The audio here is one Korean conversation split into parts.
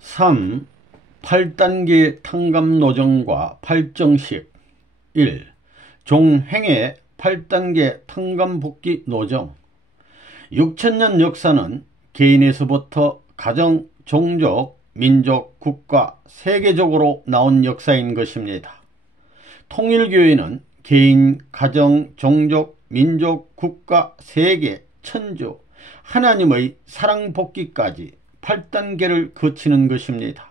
3. 8단계 탕감노정과 발정식. 1. 종행의 8단계 탕감복귀 노정. 6000년 역사는 개인에서부터 가정, 종족, 민족, 국가, 세계적으로 나온 역사인 것입니다. 통일교회는 개인, 가정, 종족, 민족, 국가, 세계, 천주, 하나님의 사랑복귀까지 8단계를 거치는 것입니다.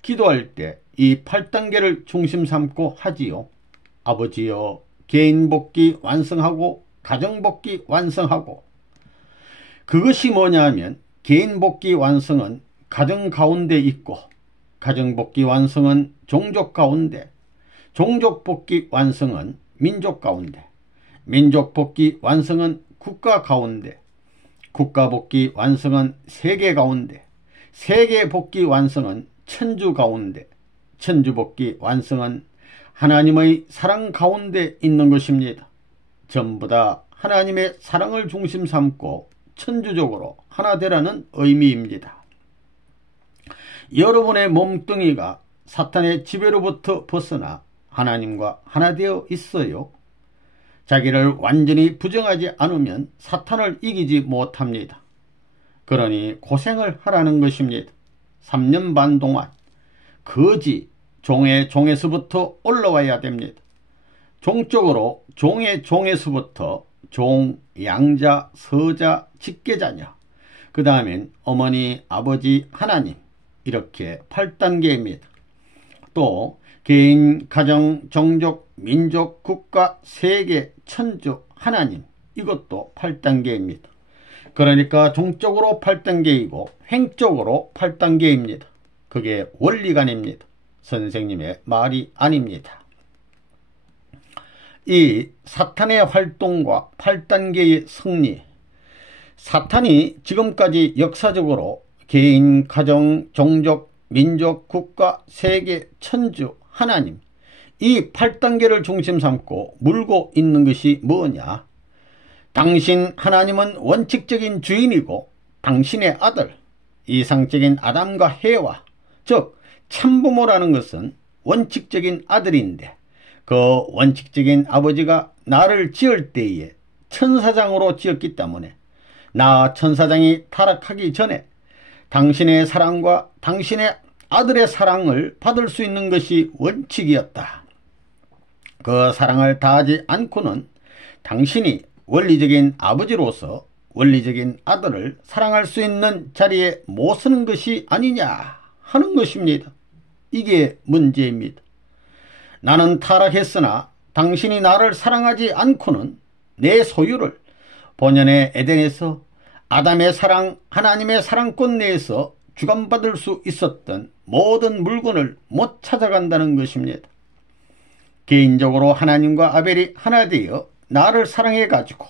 기도할 때 이 8단계를 중심 삼고 하지요. 아버지여, 개인복귀 완성하고 가정복귀 완성하고. 그것이 뭐냐면 개인복귀 완성은 가정 가운데 있고, 가정복귀 완성은 종족 가운데, 종족복귀 완성은 민족 가운데, 민족복귀 완성은 국가 가운데, 국가복귀 완성은 세계 가운데, 세계복귀 완성은 천주 가운데, 천주복귀 완성은 하나님의 사랑 가운데 있는 것입니다. 전부 다 하나님의 사랑을 중심 삼고 천주적으로 하나 되라는 의미입니다. 여러분의 몸뚱이가 사탄의 지배로부터 벗어나 하나님과 하나 되어 있어요. 자기를 완전히 부정하지 않으면 사탄을 이기지 못합니다. 그러니 고생을 하라는 것입니다. 3년 반 동안 거지, 종의 종에서부터 올라와야 됩니다. 종적으로 종의 종에서부터 종, 양자, 서자, 직계자녀, 그 다음엔 어머니, 아버지, 하나님, 이렇게 8단계입니다. 또 개인, 가정, 종족, 민족, 국가, 세계, 천주, 하나님, 이것도 8단계입니다. 그러니까 종적으로 8단계이고 횡적으로 8단계입니다. 그게 원리관입니다. 선생님의 말이 아닙니다. 이 사탄의 활동과 8단계의 승리. 사탄이 지금까지 역사적으로 개인, 가정, 종족, 민족, 국가, 세계, 천주, 하나님, 이 8단계를 중심 삼고 물고 있는 것이 뭐냐? 당신 하나님은 원칙적인 주인이고 당신의 아들, 이상적인 아담과 해와, 즉 참부모라는 것은 원칙적인 아들인데, 그 원칙적인 아버지가 나를 지을 때에 천사장으로 지었기 때문에 나 천사장이 타락하기 전에 당신의 사랑과 당신의 아들의 사랑을 받을 수 있는 것이 원칙이었다. 그 사랑을 다하지 않고는 당신이 원리적인 아버지로서 원리적인 아들을 사랑할 수 있는 자리에 못 서는 것이 아니냐 하는 것입니다. 이게 문제입니다. 나는 타락했으나 당신이 나를 사랑하지 않고는 내 소유를 본연의 에덴에서 아담의 사랑, 하나님의 사랑권 내에서 주관받을 수 있었던 모든 물건을 못 찾아간다는 것입니다. 개인적으로 하나님과 아벨이 하나 되어 나를 사랑해 가지고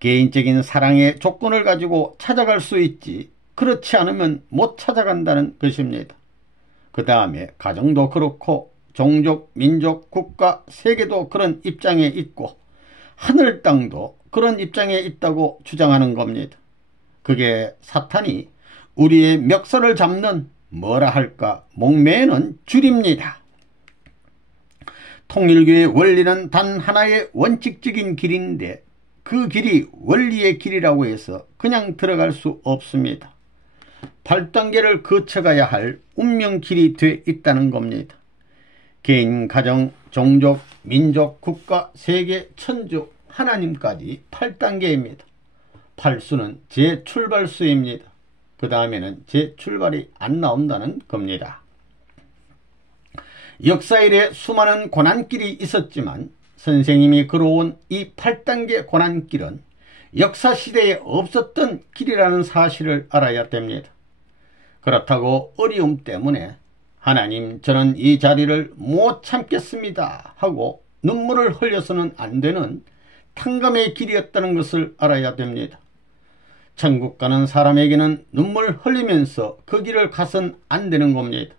개인적인 사랑의 조건을 가지고 찾아갈 수 있지, 그렇지 않으면 못 찾아간다는 것입니다. 그 다음에 가정도 그렇고 종족, 민족, 국가, 세계도 그런 입장에 있고 하늘 땅도 그런 입장에 있다고 주장하는 겁니다. 그게 사탄이 우리의 멱살을 잡는 뭐라 할까 목매는 줄입니다. 통일교의 원리는 단 하나의 원칙적인 길인데 그 길이 원리의 길이라고 해서 그냥 들어갈 수 없습니다. 8단계를 거쳐가야 할 운명길이 돼 있다는 겁니다. 개인, 가정, 종족, 민족, 국가, 세계, 천주, 하나님까지 8단계입니다. 8수는 재출발수입니다. 그 다음에는 재출발이 안 나온다는 겁니다. 역사 이래 수많은 고난길이 있었지만 선생님이 걸어온 이 8단계 고난길은 역사시대에 없었던 길이라는 사실을 알아야 됩니다. 그렇다고 어려움 때문에 하나님, 저는 이 자리를 못 참겠습니다 하고 눈물을 흘려서는 안 되는 탕감의 길이었다는 것을 알아야 됩니다. 천국 가는 사람에게는 눈물 흘리면서 그 길을 가선 안 되는 겁니다.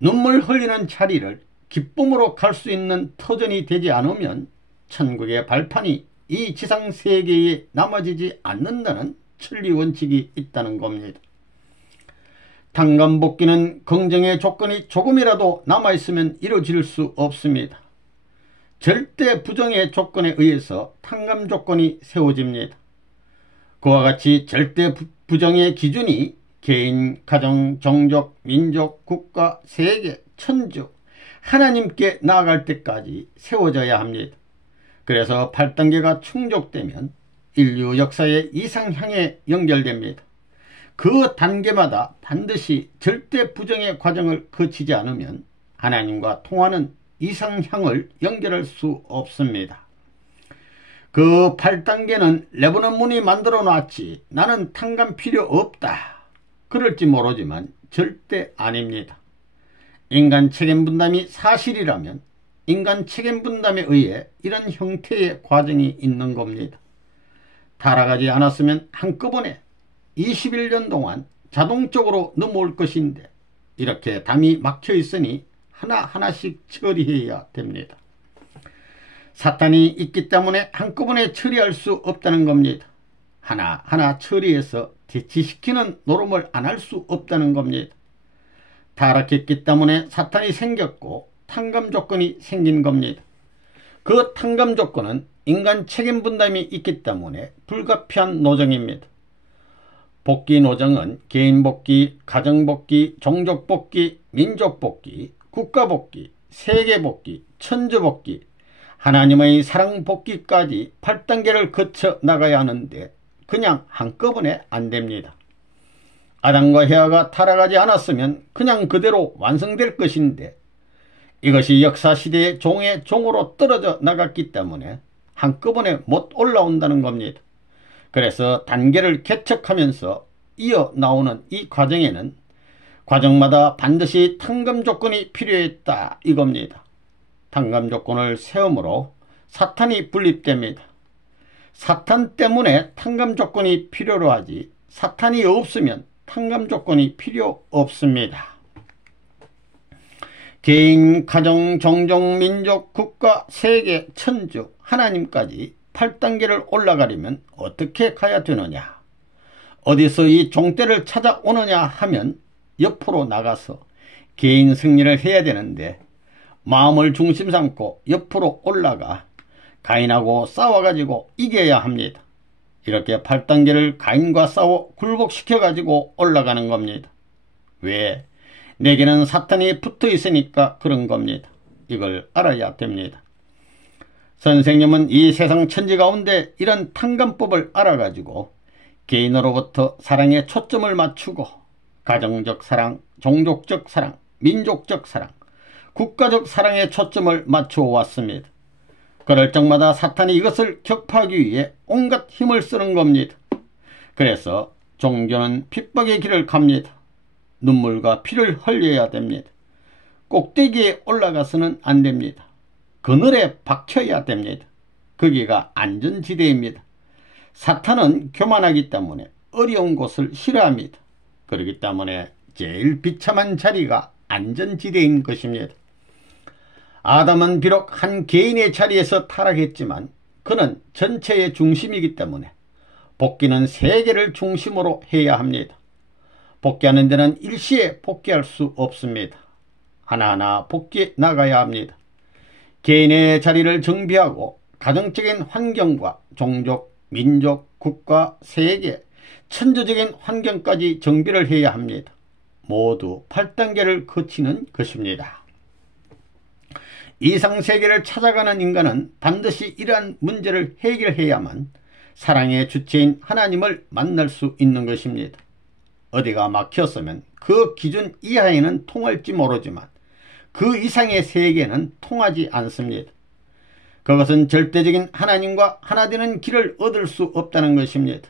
눈물 흘리는 자리를 기쁨으로 갈 수 있는 터전이 되지 않으면 천국의 발판이 이 지상세계에 남아지지 않는다는 천리원칙이 있다는 겁니다. 탕감복귀는 긍정의 조건이 조금이라도 남아있으면 이루어질 수 없습니다. 절대 부정의 조건에 의해서 탕감 조건이 세워집니다. 그와 같이 절대 부정의 기준이 개인, 가정, 종족, 민족, 국가, 세계, 천주, 하나님께 나아갈 때까지 세워져야 합니다. 그래서 8단계가 충족되면 인류 역사의 이상향에 연결됩니다. 그 단계마다 반드시 절대 부정의 과정을 거치지 않으면 하나님과 통하는 이상향을 연결할 수 없습니다. 그 8단계는 레브넌 문이 만들어 놨지 나는 탕감 필요 없다 그럴지 모르지만 절대 아닙니다. 인간 책임 분담이 사실이라면 인간 책임 분담에 의해 이런 형태의 과정이 있는 겁니다. 타락하지 않았으면 한꺼번에 21년 동안 자동적으로 넘어올 것인데 이렇게 담이 막혀 있으니 하나하나씩 처리해야 됩니다. 사탄이 있기 때문에 한꺼번에 처리할 수 없다는 겁니다. 하나하나 처리해서 대치시키는 노름을 안 할 수 없다는 겁니다. 타락했기 때문에 사탄이 생겼고 탕감 조건이 생긴 겁니다. 그 탕감 조건은 인간 책임 분담이 있기 때문에 불가피한 노정입니다. 복귀 노정은 개인 복귀, 가정 복귀, 종족 복귀, 민족 복귀, 국가 복귀, 세계 복귀, 천주 복귀, 하나님의 사랑 복귀까지 8단계를 거쳐 나가야 하는데 그냥 한꺼번에 안 됩니다. 아담과 헤아가 타락하지 않았으면 그냥 그대로 완성될 것인데 이것이 역사시대의 종의 종으로 떨어져 나갔기 때문에 한꺼번에 못 올라온다는 겁니다. 그래서 단계를 개척하면서 이어 나오는 이 과정에는 과정마다 반드시 탕감 조건이 필요했다 이겁니다. 탕감 조건을 세움으로 사탄이 분립됩니다. 사탄 때문에 탕감 조건이 필요로 하지 사탄이 없으면 탕감 조건이 필요 없습니다. 개인, 가정, 종족, 민족, 국가, 세계, 천주, 하나님까지 8단계를 올라가려면 어떻게 가야 되느냐? 어디서 이 종대를 찾아오느냐 하면 옆으로 나가서 개인 승리를 해야 되는데 마음을 중심 삼고 옆으로 올라가 가인하고 싸워가지고 이겨야 합니다. 이렇게 8단계를 가인과 싸워 굴복시켜가지고 올라가는 겁니다. 왜? 내게는 사탄이 붙어 있으니까 그런 겁니다. 이걸 알아야 됩니다. 선생님은 이 세상 천지 가운데 이런 탕감법을 알아가지고 개인으로부터 사랑에 초점을 맞추고 가정적 사랑, 종족적 사랑, 민족적 사랑, 국가적 사랑에 초점을 맞추어 왔습니다. 그럴 적마다 사탄이 이것을 격파하기 위해 온갖 힘을 쓰는 겁니다. 그래서 종교는 핍박의 길을 갑니다. 눈물과 피를 흘려야 됩니다. 꼭대기에 올라가서는 안 됩니다. 그늘에 박혀야 됩니다. 거기가 안전지대입니다. 사탄은 교만하기 때문에 어려운 곳을 싫어합니다. 그렇기 때문에 제일 비참한 자리가 안전지대인 것입니다. 아담은 비록 한 개인의 자리에서 타락했지만 그는 전체의 중심이기 때문에 복귀는 세계를 중심으로 해야 합니다. 복귀하는 데는 일시에 복귀할 수 없습니다. 하나하나 복귀해 나가야 합니다. 개인의 자리를 정비하고 가정적인 환경과 종족, 민족, 국가, 세계, 천주적인 환경까지 정비를 해야 합니다. 모두 8단계를 거치는 것입니다. 이상세계를 찾아가는 인간은 반드시 이러한 문제를 해결해야만 사랑의 주체인 하나님을 만날 수 있는 것입니다. 어디가 막혔으면 그 기준 이하에는 통할지 모르지만 그 이상의 세계는 통하지 않습니다. 그것은 절대적인 하나님과 하나 되는 길을 얻을 수 없다는 것입니다.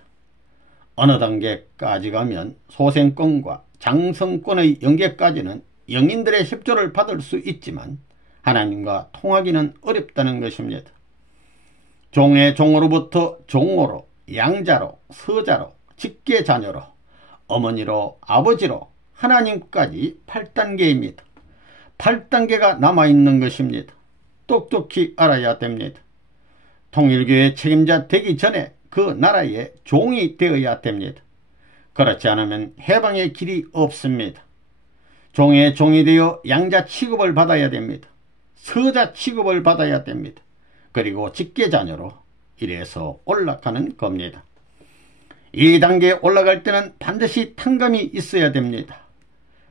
어느 단계까지 가면 소생권과 장성권의 연계까지는 영인들의 협조를 받을 수 있지만 하나님과 통하기는 어렵다는 것입니다. 종의 종으로부터 종으로, 양자로, 서자로, 직계자녀로, 어머니로, 아버지로 하나님까지 8단계입니다. 8단계가 남아있는 것입니다. 똑똑히 알아야 됩니다. 통일교의 책임자 되기 전에 그 나라의 종이 되어야 됩니다. 그렇지 않으면 해방의 길이 없습니다. 종의 종이 되어 양자 취급을 받아야 됩니다. 서자 취급을 받아야 됩니다. 그리고 직계자녀로 이래서 올라가는 겁니다. 이 단계에 올라갈 때는 반드시 탕감이 있어야 됩니다.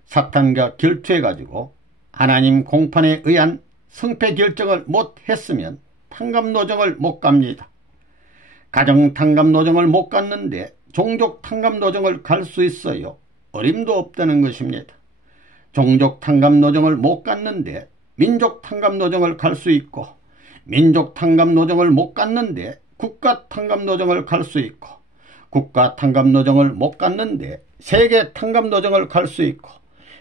사탄과 결투해가지고 하나님 공판에 의한 승패 결정을 못했으면 탕감노정을 못 갑니다. 가정 탕감노정을 못 갔는데 종족 탕감노정을 갈 수 있어요? 어림도 없다는 것입니다. 종족 탕감노정을 못 갔는데 민족 탕감노정을 갈 수 있고, 민족 탕감노정을 못 갔는데 국가 탕감노정을 갈 수 있고, 국가 탕감노정을 못 갔는데 세계 탕감노정을 갈 수 있고,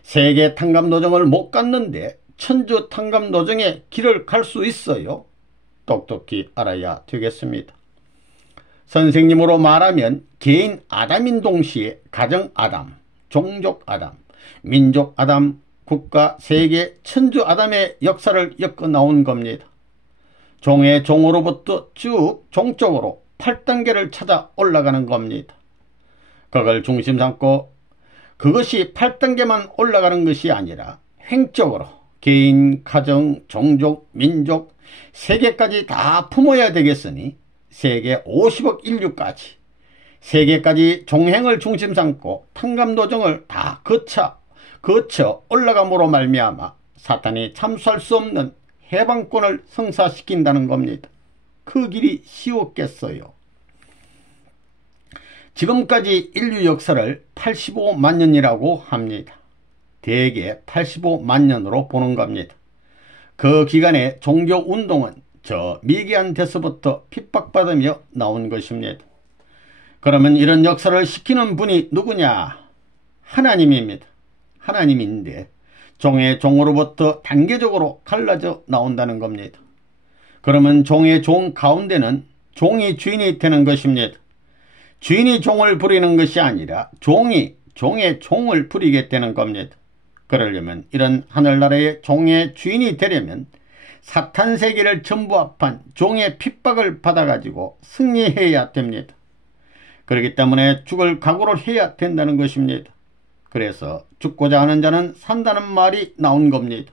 세계 탕감노정을 못 갔는데 천주 탕감노정의 길을 갈 수 있어요? 똑똑히 알아야 되겠습니다. 선생님으로 말하면 개인 아담인 동시에 가정 아담, 종족 아담, 민족 아담, 국가, 세계, 천주 아담의 역사를 엮어 나온 겁니다. 종의 종으로부터 쭉 종적으로 8단계를 찾아 올라가는 겁니다. 그걸 중심 삼고 그것이 8단계만 올라가는 것이 아니라 횡적으로 개인, 가정, 종족, 민족, 세계까지 다 품어야 되겠으니 세계 50억 인류까지, 세계까지 종행을 중심 삼고 탕감노정을 다 거쳐 올라감으로 말미암아 사탄이 참수할 수 없는 해방권을 성사시킨다는 겁니다. 그 길이 쉬웠겠어요? 지금까지 인류 역사를 85만 년이라고 합니다. 대개 85만 년으로 보는 겁니다. 그 기간에 종교운동은 저 미개한 데서부터 핍박받으며 나온 것입니다. 그러면 이런 역사를 시키는 분이 누구냐? 하나님입니다. 하나님인데 종의 종으로부터 단계적으로 갈라져 나온다는 겁니다. 그러면 종의 종 가운데는 종이 주인이 되는 것입니다. 주인이 종을 부리는 것이 아니라 종이 종의 종을 부리게 되는 겁니다. 그러려면 이런 하늘나라의 종의 주인이 되려면 사탄 세계를 전부 합한 종의 핍박을 받아가지고 승리해야 됩니다. 그렇기 때문에 죽을 각오를 해야 된다는 것입니다. 그래서 죽고자 하는 자는 산다는 말이 나온 겁니다.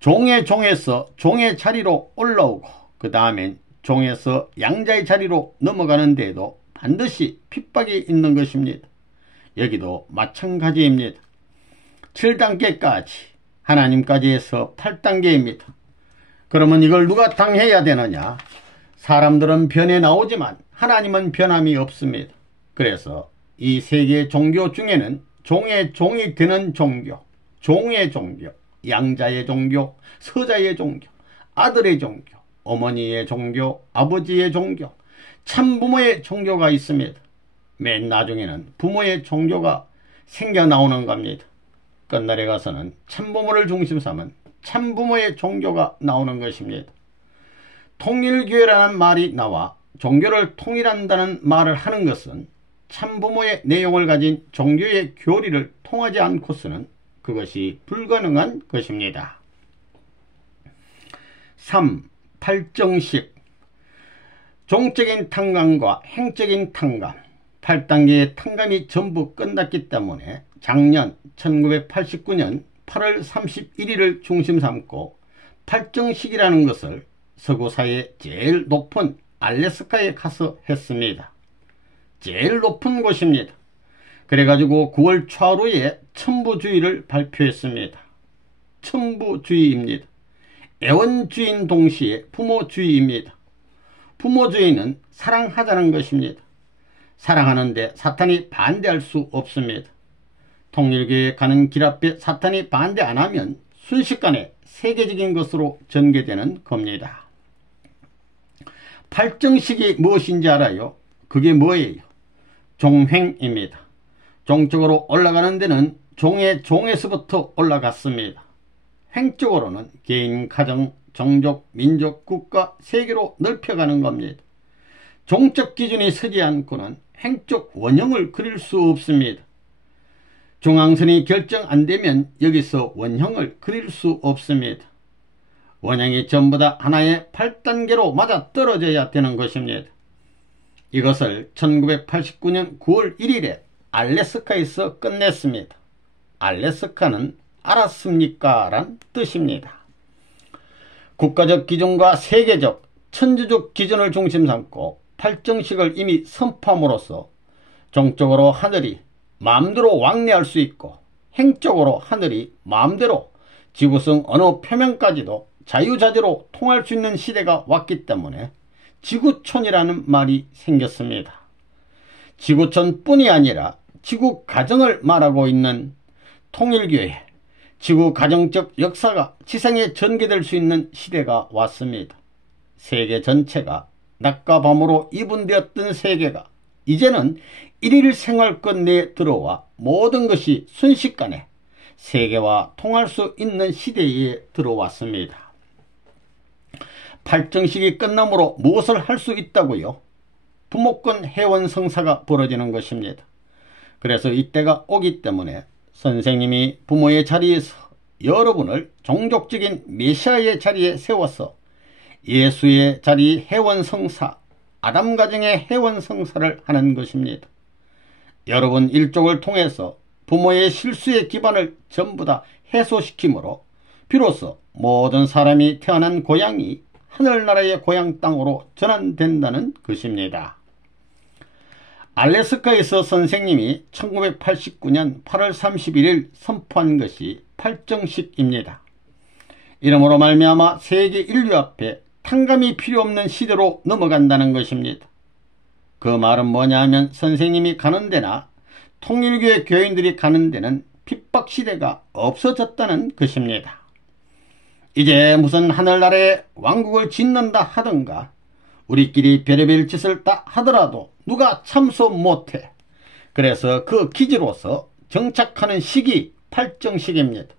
종의 종에서 종의 자리로 올라오고 그 다음엔 종에서 양자의 자리로 넘어가는 데에도 반드시 핍박이 있는 것입니다. 여기도 마찬가지입니다. 7단계까지 하나님까지 해서 8단계입니다. 그러면 이걸 누가 당해야 되느냐? 사람들은 변해 나오지만 하나님은 변함이 없습니다. 그래서 이 세계 종교 중에는 종의 종이 되는 종교, 종의 종교, 양자의 종교, 서자의 종교, 아들의 종교, 어머니의 종교, 아버지의 종교, 참부모의 종교가 있습니다. 맨 나중에는 부모의 종교가 생겨나오는 겁니다. 끝날에 가서는 참부모를 중심 삼은 참부모의 종교가 나오는 것입니다. 통일교회라는 말이 나와 종교를 통일한다는 말을 하는 것은 참부모의 내용을 가진 종교의 교리를 통하지 않고서는 그것이 불가능한 것입니다. 3. 팔정식. 종적인 탕감과 행적인 탕감, 8단계의 탕감이 전부 끝났기 때문에 작년 1989년 8월 31일을 중심 삼고 팔정식이라는 것을 서구사의 제일 높은 알래스카에 가서 했습니다. 제일 높은 곳입니다. 그래가지고 9월 초하루에 천부주의를 발표했습니다. 천부주의입니다. 애원주의인 동시에 부모주의입니다. 부모주의는 사랑하자는 것입니다. 사랑하는데 사탄이 반대할 수 없습니다. 통일교에 가는 길 앞에 사탄이 반대 안 하면 순식간에 세계적인 것으로 전개되는 겁니다. 팔정식이 무엇인지 알아요? 그게 뭐예요? 종횡입니다. 종적으로 올라가는 데는 종의 종에서부터 올라갔습니다. 횡적으로는 개인, 가정, 종족, 민족, 국가, 세계로 넓혀가는 겁니다. 종적 기준이 서지 않고는 횡적 원형을 그릴 수 없습니다. 중앙선이 결정 안 되면 여기서 원형을 그릴 수 없습니다. 원형이 전부 다 하나의 8단계로 맞아떨어져야 되는 것입니다. 이것을 1989년 9월 1일에 알래스카에서 끝냈습니다. 알래스카는 알았습니까? 란 뜻입니다. 국가적 기준과 세계적, 천주적 기준을 중심 삼고 팔정식을 이미 선포함으로써 종적으로 하늘이 마음대로 왕래할 수 있고 행적으로 하늘이 마음대로 지구성 어느 표면까지도 자유자재로 통할 수 있는 시대가 왔기 때문에 지구촌이라는 말이 생겼습니다. 지구촌뿐이 아니라 지구 가정을 말하고 있는 통일교회, 지구 가정적 역사가 지상에 전개될 수 있는 시대가 왔습니다. 세계 전체가 낮과 밤으로 이분되었던 세계가 이제는 일일 생활권 내에 들어와 모든 것이 순식간에 세계와 통할 수 있는 시대에 들어왔습니다. 팔정식이 끝남으로 무엇을 할 수 있다고요? 부모권 회원 성사가 벌어지는 것입니다. 그래서 이때가 오기 때문에 선생님이 부모의 자리에서 여러분을 종족적인 메시아의 자리에 세워서 예수의 자리 회원 성사, 아담 가정의 회원 성사를 하는 것입니다. 여러분 일족을 통해서 부모의 실수의 기반을 전부 다 해소시키므로 비로소 모든 사람이 태어난 고향이 하늘나라의 고향 땅으로 전환된다는 것입니다. 알래스카에서 선생님이 1989년 8월 31일 선포한 것이 팔정식입니다. 이러므로 말미암아 세계 인류 앞에 탕감이 필요 없는 시대로 넘어간다는 것입니다. 그 말은 뭐냐 하면 선생님이 가는 데나 통일교회 교인들이 가는 데는 핍박시대가 없어졌다는 것입니다. 이제 무슨 하늘나라에 왕국을 짓는다 하든가 우리끼리 별의별 짓을 다 하더라도 누가 참소 못해. 그래서 그 기지로서 정착하는 시기 팔정식입니다.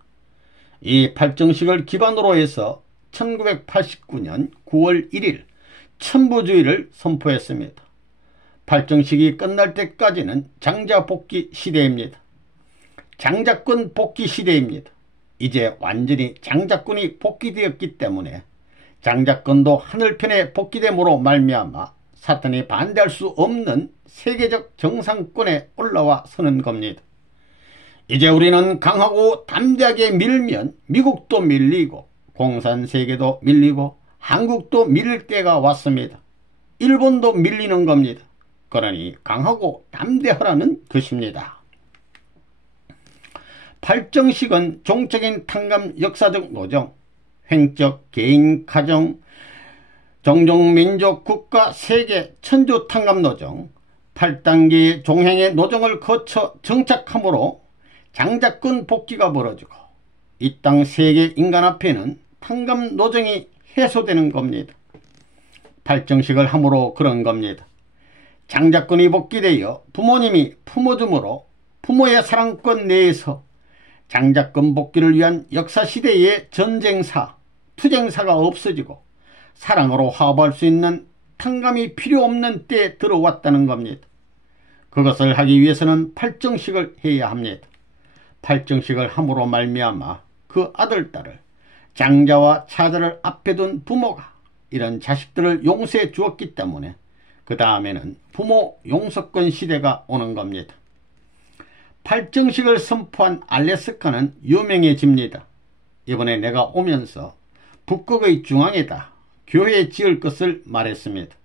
이 팔정식을 기반으로 해서 1989년 9월 1일 천부주의를 선포했습니다. 팔정식이 끝날 때까지는 장자복귀 시대입니다. 장자권 복귀 시대입니다. 이제 완전히 장자권이 복귀되었기 때문에 장자권도 하늘편에 복귀됨으로 말미암아 사탄이 반대할 수 없는 세계적 정상권에 올라와 서는 겁니다. 이제 우리는 강하고 담대하게 밀면 미국도 밀리고 공산세계도 밀리고 한국도 밀릴 때가 왔습니다. 일본도 밀리는 겁니다. 그러니 강하고 담대하라는 것입니다. 팔정식은 종적인 탕감 역사적 노정, 횡적 개인 가정, 종족 민족 국가 세계 천주 탕감 노정, 8단계의 종행의 노정을 거쳐 정착함으로 장자권 복귀가 벌어지고 이 땅 세계 인간 앞에는 탕감 노정이 해소되는 겁니다. 팔정식을 함으로 그런 겁니다. 장자권이 복귀되어 부모님이 품어줌으로 부모의 사랑권 내에서 장자권 복귀를 위한 역사시대의 전쟁사, 투쟁사가 없어지고 사랑으로 화합할 수 있는 탕감이 필요 없는 때에 들어왔다는 겁니다. 그것을 하기 위해서는 팔정식을 해야 합니다. 팔정식을 함으로 말미암아 그 아들, 딸을 장자와 차자를 앞에 둔 부모가 이런 자식들을 용서해 주었기 때문에 그 다음에는 부모 용서권 시대가 오는 겁니다. 팔정식을 선포한 알래스카는 유명해집니다. 이번에 내가 오면서 북극의 중앙에다 교회 지을 것을 말했습니다.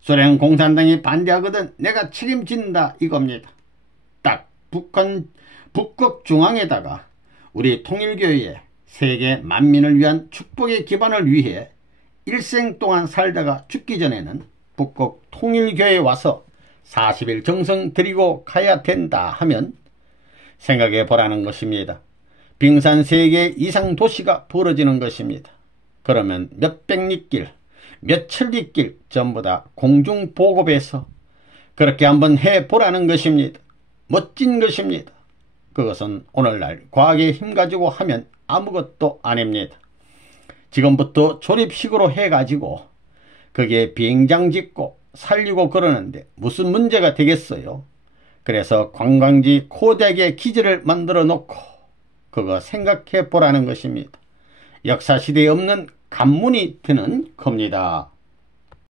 소련 공산당이 반대하거든 내가 책임진다 이겁니다. 딱 북극 중앙에다가 우리 통일교회의 세계 만민을 위한 축복의 기반을 위해 일생 동안 살다가 죽기 전에는 북극 통일교회에 와서 40일 정성 드리고 가야 된다 하면 생각해 보라는 것입니다. 빙산 3개 이상 도시가 벌어지는 것입니다. 그러면 몇백 리길, 몇천 리길 전부 다 공중보급해서 그렇게 한번 해보라는 것입니다. 멋진 것입니다. 그것은 오늘날 과학의 힘 가지고 하면 아무것도 아닙니다. 지금부터 조립식으로 해가지고 그게 비행장 짓고 살리고 그러는데 무슨 문제가 되겠어요? 그래서 관광지 코덱의 기지를 만들어 놓고 그거 생각해 보라는 것입니다. 역사시대에 없는 관문이 되는 겁니다.